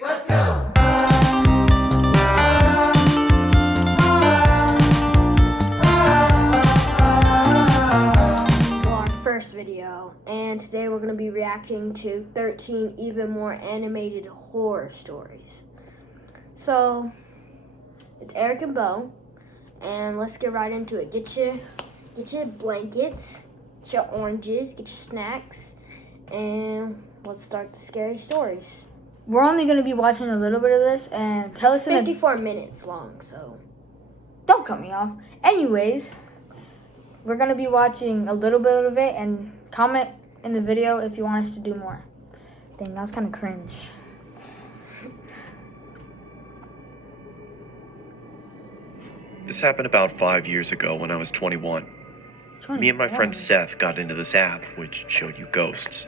Let's go! Our first video, and today we're going to be reacting to 13 even more animated horror stories. So, it's Eric and Bo, and let's get right into it. Get your blankets, get your oranges, get your snacks, and let's start the scary stories. We're only going to be watching a little bit of this, and tell us It's 54 minutes long, so don't cut me off. Anyways, we're going to be watching a little bit of it, and comment in the video if you want us to do more. Dang, that was kind of cringe. This happened about 5 years ago when I was 21. Me and my friend Seth got into this app which showed you ghosts.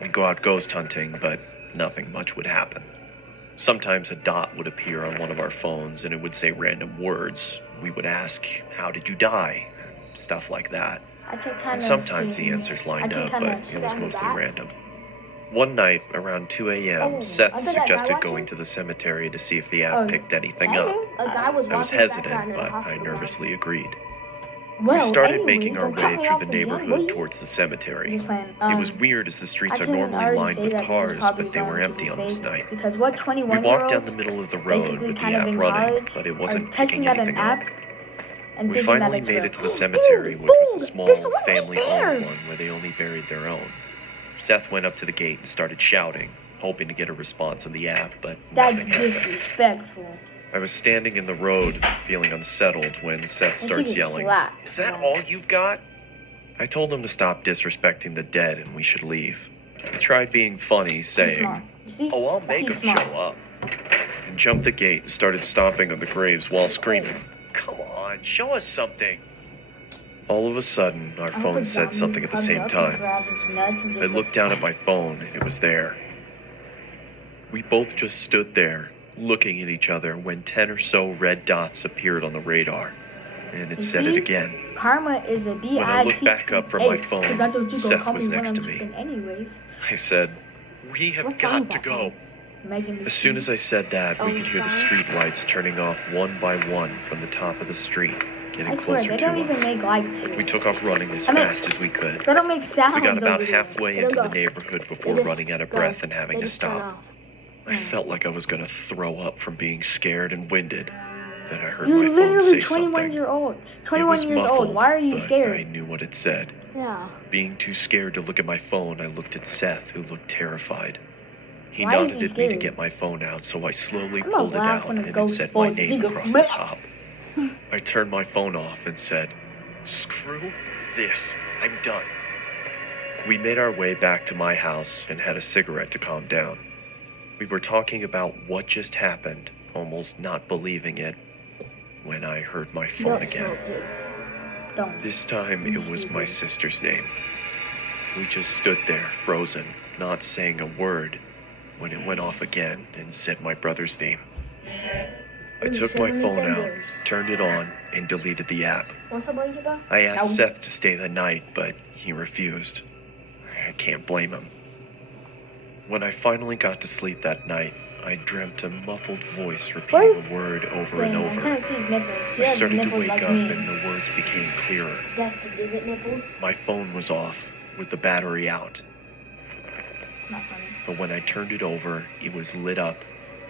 We'd go out ghost hunting, but nothing much would happen. Sometimes a dot would appear on one of our phones and it would say random words. We would ask, "How did you die?" Stuff like that. I can kind And of sometimes the answers lined up, but it was mostly random. One night, around 2 a.m., Seth suggested going to the cemetery to see if the app picked anything up. a guy was I was walking hesitant, background in the but I hospital. nervously agreed. Well, We started anyways, making our don't cut way me through off the again, will neighborhood you? towards the cemetery. Just playing. It was weird as the streets I are can normally already lined say with that this is cars, probably but they were going to empty be on this fake, night. because what We 21-year-olds walked down the middle of the road basically with the kind of app in running, college but it are wasn't testing picking out an anything up. app and We thinking that finally it's made real. it to the cemetery, which was a small, there's someone right family-owned there. one where they only buried their own. Seth went up to the gate and started shouting, hoping to get a response on the app, but That's nothing happened. disrespectful. I was standing in the road, feeling unsettled, when Seth And she starts gets yelling, slapped. "Is that all you've got?" I told him to stop disrespecting the dead and we should leave. He tried being funny, He's saying, smart. You see? "Oh, I'll make He's him smart. show up," and jumped the gate and started stomping on the graves while screaming, "Come on, show us something." All of a sudden, our I hope phone a said zombie something at the comes same up and time. grabs his nuts and I just looked down at my phone and it was there. We both just stood there, looking at each other when 10 or so red dots appeared on the radar. And it You said it see? again. Karma is a B-I-T-C-H. When I looked back up from my phone, 'cause that's what you Seth gonna call was me when next I'm to me. tripping anyways. I said, "We have What song is got to that go." from? Megan Thee As soon as I said that, we Oh, could hear the sorry. street lights turning off one by one from the top of the street, getting I swear, closer they to don't even us. make like two. We took off running as I mean, fast as we could. They don't make sounds. We got about over there. halfway They don't into the go. neighborhood before They just running out of go. breath and having They to just turn stop. off. I felt like I was going to throw up from being scared and winded. Then I heard You're my phone literally say 21 something. years old. It 21 was years old. muffled, Why are you but scared? I knew what it said. Yeah. Being too scared to look at my phone, I looked at Seth, who looked terrified. He Why is nodded he at me to scared? get my phone out, so I slowly I'm gonna pulled it laugh out when a and it ghost said my falls and he name goes, across the "Bleh." top. I turned my phone off and said, "Screw this, I'm done." We made our way back to my house and had a cigarette to calm down. We were talking about what just happened, almost not believing it, when I heard my phone Don't again. smoke, kids. Don't. This time it was my sister's name. We just stood there, frozen, not saying a word, when it went off again and said my brother's name. I took my phone out, turned it on, and deleted the app. Want some blanket though? I asked No. Seth to stay the night, but he refused. I can't blame him. When I finally got to sleep that night, I dreamt a muffled voice repeating Where's- a word over and Yeah, I over. couldn't see his nipples. He I has started to nipples wake like up me. and the words became clearer. That's the divot nipples. My phone was off, with the battery out. Not funny. But when I turned it over, it was lit up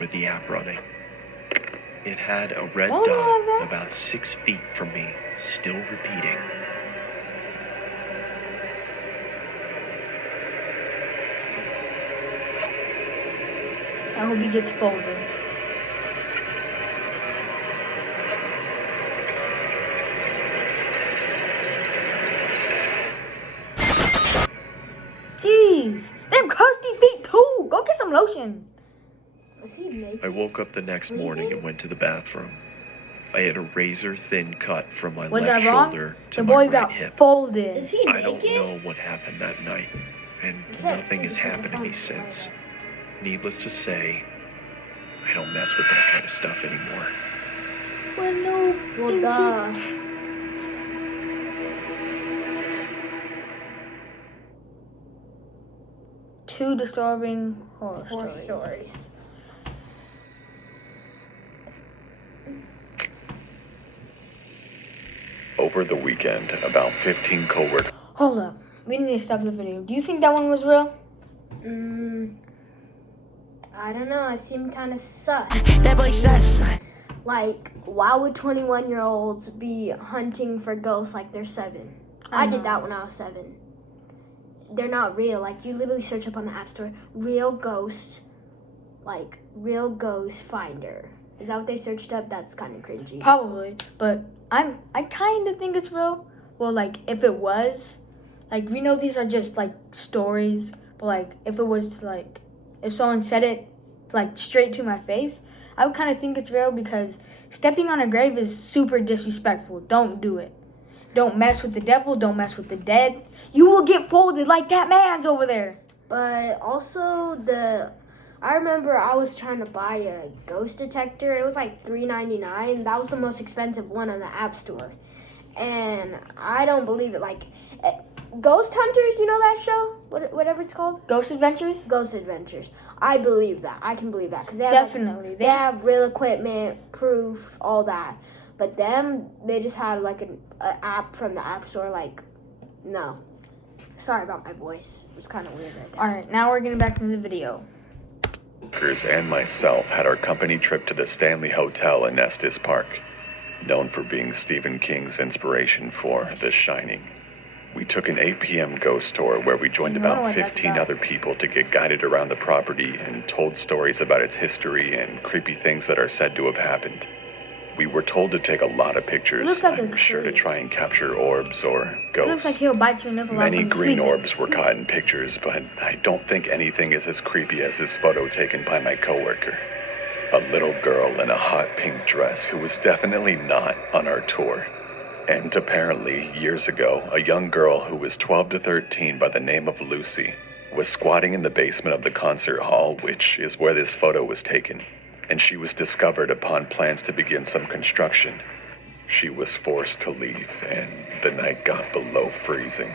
with the app running. It had a red Oh, dot like that? about 6 feet from me, still repeating. I hope he gets folded. Jeez, them crusty feet too. Go get some lotion. Was he naked? I woke up the next morning and went to the bathroom. I had a razor-thin cut from my Was left that wrong? shoulder to The my boy right got hip. folded. Is he I don't naked? know what happened that night, and Is that nothing has because happened to of me the since. Needless to say, I don't mess with that kind of stuff anymore. Well, no. Well, duh. Two disturbing horror Horror stories. stories. Over the weekend, about 15 coworkers. Hold up. We need to stop the video. Do you think that one was real? I don't know. It seemed kind of sus. That boy sus. Like, why would 21-year-olds be hunting for ghosts like they're 7? I did that when I was 7. They're not real. Like, you literally search up on the App Store, real ghosts, like, real ghost finder. Is that what they searched up? That's kind of cringy. Probably, but I kind of think it's real. Well, like, if it was, like, we know these are just, like, stories, but, like, if it was, like, if someone said it, like, straight to my face, I would kind of think it's real because stepping on a grave is super disrespectful. Don't do it. Don't mess with the devil. Don't mess with the dead. You will get folded like that man's over there. But also, I remember I was trying to buy a ghost detector. It was like $3.99. That was the most expensive one on the App Store. And I don't believe it. Like, Ghost Hunters, you know that show? Whatever it's called? Ghost Adventures? Ghost Adventures. I believe that. I can believe that. Because they have, Definitely. they have real equipment, proof, all that. But them, they just had like an app from the App Store. Like, no. Sorry about my voice. It was kind of weird right there. All right, now we're getting back into the video. And myself had our company trip to the Stanley Hotel in Estes Park, known for being Stephen King's inspiration for The Shining. We took an 8 p.m. ghost tour where we joined I don't know about what that's 15 about. other people to get guided around the property and told stories about its history and creepy things that are said to have happened. We were told to take a lot of pictures. looks like a I'm sure to creep. try and capture orbs or It ghosts. looks like he'll bite your nipple off Many when you're green sleeping. orbs were caught in pictures, but I don't think anything is as creepy as this photo taken by my coworker. A little girl in a hot pink dress who was definitely not on our tour. And apparently, years ago, a young girl who was 12 to 13 by the name of Lucy was squatting in the basement of the concert hall, which is where this photo was taken. And she was discovered upon plans to begin some construction. She was forced to leave, and the night got below freezing.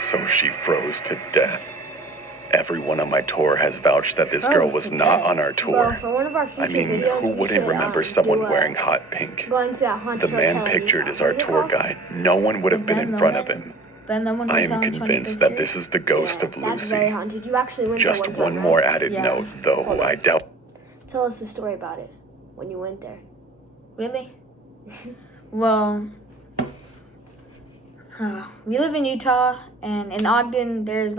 So she froze to death. Everyone on my tour has vouched that this girl was not on our Well, tour. for one of our future I mean, videos, who we wouldn't should, remember do someone a- wearing hot pink? Going to that haunted The man hotel in pictured Utah. is our What's it tour called? guide. No one would have been in front of him. Ben, the one I who's am on convinced 21st that Street? this is the ghost Yeah, of That's very Lucy. haunted. You actually went Just there one one time, more right? added Yeah. note, though. Hold on. I doubt. Tell us the story about it when you went there. Really? Well, we live in Utah, and in Ogden, there's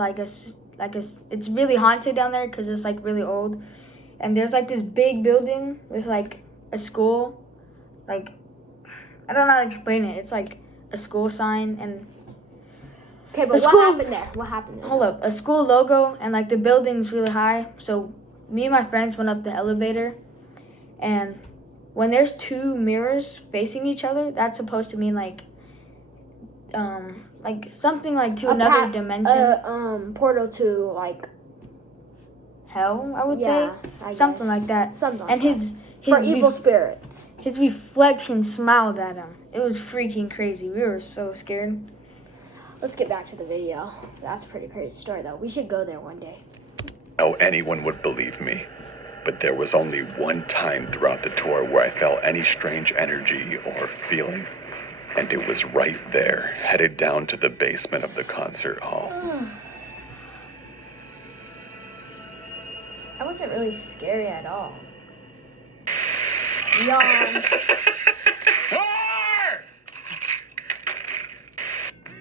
it's really haunted down there because it's like really old, and there's like this big building with like a school, like I don't know how to explain it. It's like a school sign and Okay, but The what school- happened there? What happened there? hold up, a school logo, and like the building's really high. So me and my friends went up the elevator, and when there's two mirrors facing each other, that's supposed to mean like something like to another dimension. Portal to like Hell, I would yeah, say. I Something guess. like that. Something. And like his that. For evil spirits. his reflection smiled at him. It was freaking crazy. We were so scared. Let's get back to the video. That's a pretty crazy story, though. We should go there one day. How anyone would believe me. But there was only one time throughout the tour where I felt any strange energy or feeling. And it was right there, headed down to the basement of the concert hall. That wasn't really scary at all. Yawn.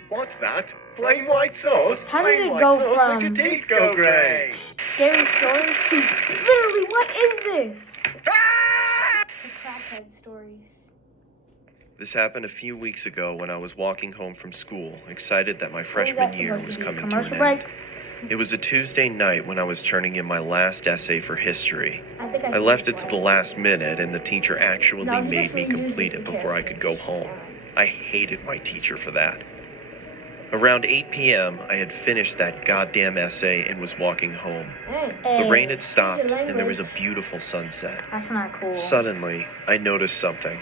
What's that? Plain white sauce? How did Plain it white go sauce from- makes your teeth go grey. Scary stories to literally, what is this? The crackhead stories. This happened a few weeks ago when I was walking home from school, excited that my What is freshman that year supposed was to be, coming to commercial an break? end. It was a Tuesday night when I was turning in my last essay for history. I think I left it to the last minute, and the teacher actually No, he made just me reuses complete the it before I could go home. character. I hated my teacher for that. Around 8 p.m., I had finished that goddamn essay and was walking home. Hey. The rain had stopped, your and there was a language. beautiful sunset. That's not cool. Suddenly, I noticed something.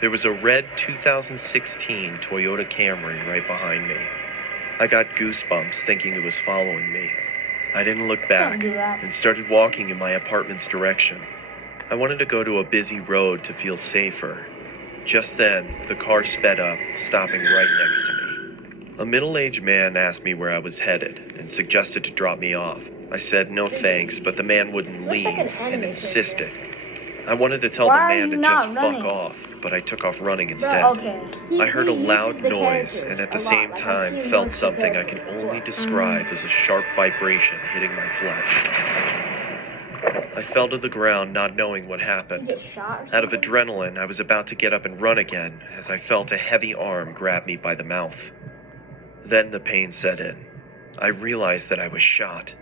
There was a red 2016 Toyota Camry right behind me. I got goosebumps thinking it was following me. I didn't look back do that. and started walking in my apartment's direction. I wanted to go to a busy road to feel safer. Just then, the car sped up, stopping right next to me. A middle-aged man asked me where I was headed and suggested to drop me off. I said no thanks, but the man wouldn't Looks leave like an and anime insisted. I wanted to tell Why the are man you to not just running? fuck off, but I took off running instead. Okay. He- I heard he a loud uses the noise characters and at a the lot. same Like, I've time seen felt most of the something I can characters only before. describe as a sharp vibration hitting my flesh. I fell to the ground not knowing what You happened. get shot or Out of something? adrenaline, I was about to get up and run again as I felt a heavy arm grab me by the mouth. Then the pain set in. I realized that I was shot.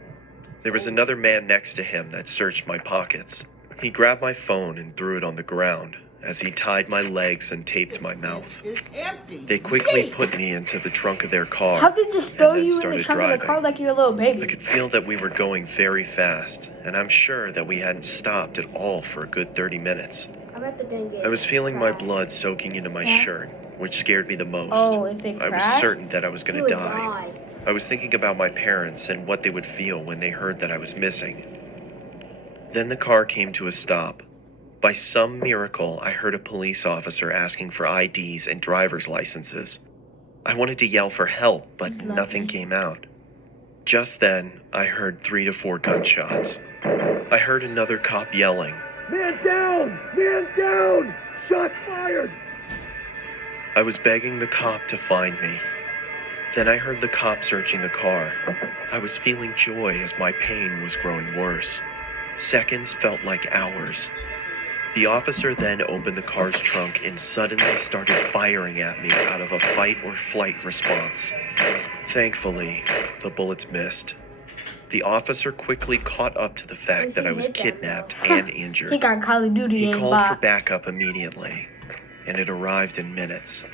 There was another man next to him that searched my pockets. He grabbed my phone and threw it on the ground as he tied my legs and taped my mouth. It's empty. They quickly put me into the trunk of their car. How did they just throw and then you in the started trunk of the car driving. like you're a little baby? I could feel that we were going very fast, and I'm sure that we hadn't stopped at all for a good 30 minutes. I bet they're gonna get I was feeling my crashed. blood soaking into my Yeah. shirt, which scared me the most. Oh, if they I was crashed? certain that I was going You to would die. I was thinking about my parents and what they would feel when they heard that I was missing. Then the car came to a stop. By some miracle, I heard a police officer asking for IDs and driver's licenses. I wanted to yell for help, but He's nothing lucky. came out. Just then, I heard 3 to 4 gunshots. I heard another cop yelling. Man down! Man down! Shots fired! I was begging the cop to find me. Then I heard the cop searching the car. I was feeling joy as my pain was growing worse. Seconds felt like hours. The officer then opened the car's trunk and suddenly started firing at me out of a fight or flight response. Thankfully, the bullets missed. The officer quickly caught up to the fact that I was kidnapped and injured. He got Call of Duty He aimbot. called for backup immediately, and it arrived in minutes.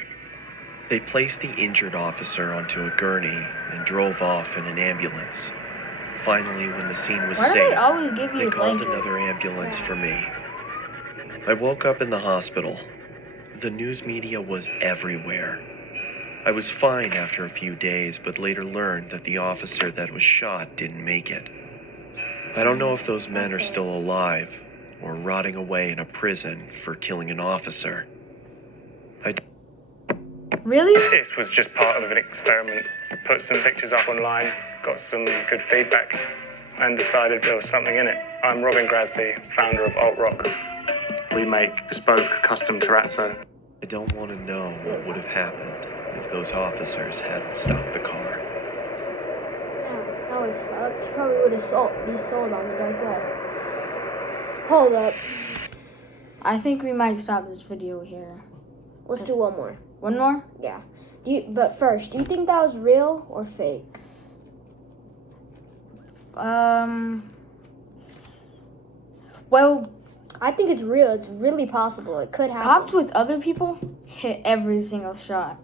They placed the injured officer onto a gurney and drove off in an ambulance. Finally, when the scene was Why do safe, they always give they you a called blanket? another ambulance for me. I woke up in the hospital. The news media was everywhere. I was fine after a few days, but later learned that the officer that was shot didn't make it. I don't know if those men are still alive or rotting away in a prison for killing an officer. Really? This was just part of an experiment. Put some pictures up online, got some good feedback, and decided there was something in it. I'm Robin Grasby, founder of Alt Rock. We make bespoke, custom terrazzo. I don't want to know what would have happened if those officers hadn't stopped the car. Yeah, that would suck. Probably would have be sold on the dark web. Hold up. I think we might stop this video here. Let's do one more. One more? Yeah. But first, do you think that was real or fake? Well, I think it's real. It's really possible. It could happen. cops with other people hit every single shot.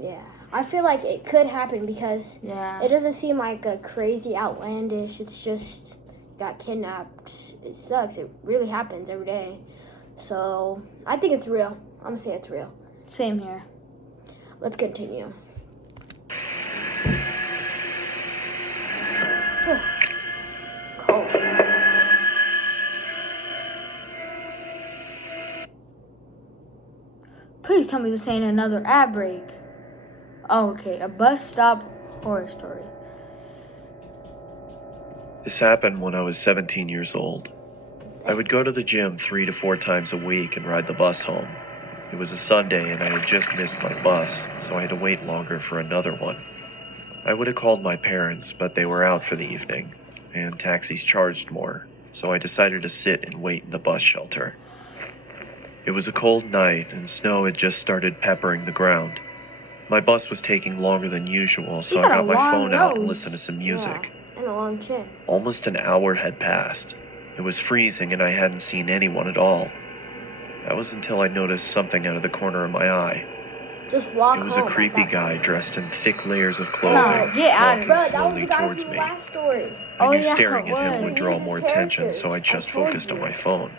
Yeah. I feel like it could happen because Yeah. it doesn't seem like a crazy outlandish. It's just got kidnapped. It sucks. It really happens every day. So I think it's real. I'm gonna say it's real. Same here. Let's continue. Cold. Please tell me this ain't another ad break. Oh, okay. A bus stop horror story. This happened when I was 17 years old. I would go to the gym 3 to 4 times a week and ride the bus home. It was a Sunday and I had just missed my bus, so I had to wait longer for another one. I would have called my parents, but they were out for the evening, and taxis charged more, so I decided to sit and wait in the bus shelter. It was a cold night and snow had just started peppering the ground. My bus was taking longer than usual, so You I got a got my long phone out and nose. listened to some music. Yeah. And a long chin. Almost an hour had passed. It was freezing and I hadn't seen anyone at all. That was until I noticed something out of the corner of my eye. Just walk It was a home. creepy guy dressed in thick layers of No, clothing, get out of walking Bro, that was slowly the guy towards from the me. last story. I Oh, knew yeah, staring it at him was. would draw He was more his attention, so I character. just I told focused on you. my phone.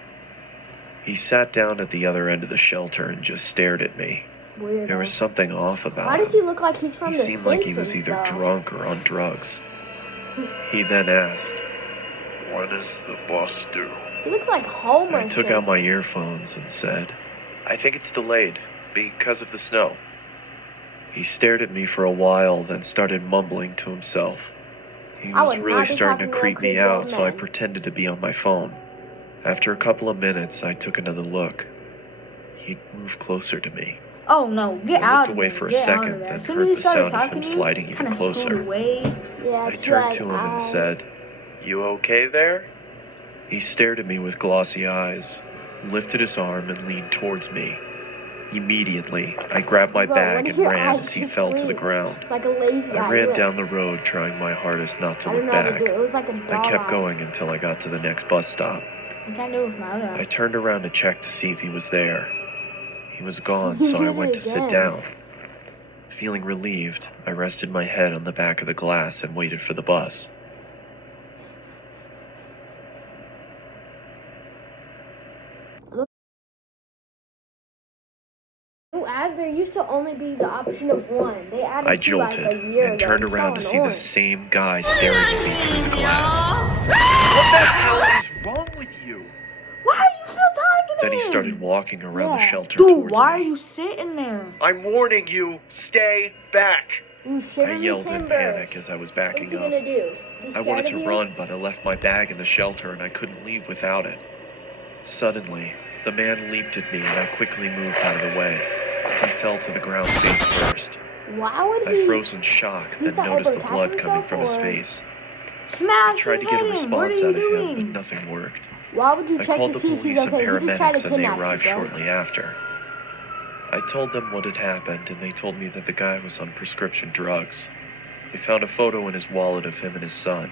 He sat down at the other end of the shelter and just stared at me. Weird. There was something off about Why him. does he look like he's from He The seemed Simpsons? like he was either though? drunk or on drugs. He then asked. What does the boss do? He looks like Homer. I took out my Simpson. earphones and said, I think it's delayed because of the snow. He stared at me for a while, then started mumbling to himself. He I was would really not be starting to talking to a creep me creepy old out, so I man. pretended to be on my phone. After a couple of minutes, I took another look. He'd moved closer to me. Oh no, get I out looked of away there. for a Get out second, of there. then As soon as heard you the started sound of him talking to sliding me, even kind of closer. scooted away. Yeah, I it's turned like, to him and ow. said, "You okay there?" He stared at me with glossy eyes, lifted his arm, and leaned towards me. Immediately, I grabbed my Bro, bag when and your ran eyes as he just fell to the blink, ground. like a lazy I eye. ran Look. down the road, trying my hardest not to I look don't know how to back. do it. It was like a I dog kept eye. going until I got to the next bus stop. I can't do it with my other I eye. turned around to check to see if he was there. He was gone, You so I did went it to sit again. down. Feeling relieved, I rested my head on the back of the glass and waited for the bus. As there used to only be the option of one. They added I two like jolted a year and ago. turned It's so around to see the annoying. same guy staring at me through the glass. What the hell is wrong with you? Why are you still talking to Then he him? started walking around the Yeah. shelter Dude, towards why are me. you sitting there? I'm warning you, stay back! You I shiver me yelled in timbers. panic as I was What's backing he up. gonna do? Be I scared wanted of to you? run, but I left my bag in the shelter and I couldn't leave without it. Suddenly, the man leaped at me and I quickly moved out of the way. He fell to the ground face first. Why would I he? froze in shock, He's then not noticed able the to blood catch coming himself, from his or- face. I Smash tried to his get a head in. What are response you out of him, but doing? nothing worked. Why would you I check called to the see if he's police and okay? He just tried to paramedics and they kidnap you, arrived bro. shortly after. I told them what had happened and they told me that the guy was on prescription drugs. They found a photo in his wallet of him and his son.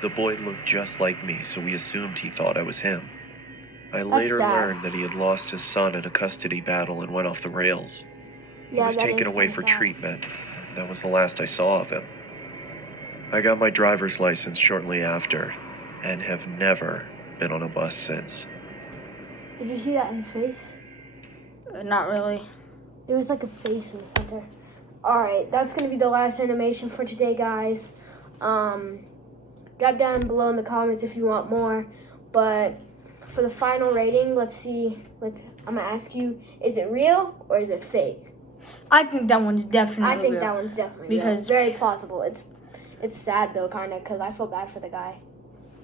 The boy looked just like me, so we assumed he thought I was him. I later sad. learned that he had lost his son in a custody battle and went off the rails. He Yeah, was that taken is away kinda for sad. treatment. That was the last I saw of him. I got my driver's license shortly after and have never been on a bus since. Did you see that in his face? Not really. There was like a face in the center. Alright, that's gonna be the last animation for today, guys. Drop down below in the comments if you want more. But for the final rating, let's see. I'm gonna ask you, is it real or is it fake? I think that one's definitely I think real. that one's definitely real. Because- Very plausible. It's sad though, kinda, because I feel bad for the guy.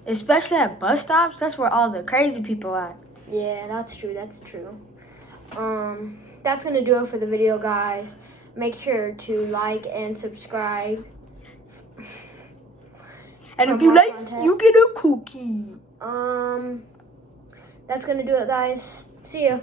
Especially at bus stops, that's where all the crazy people are. Yeah, that's true. That's true. That's gonna do it for the video, guys. Make sure to like and subscribe. And For if you more like, content. you get a cookie. That's gonna do it, guys. See ya.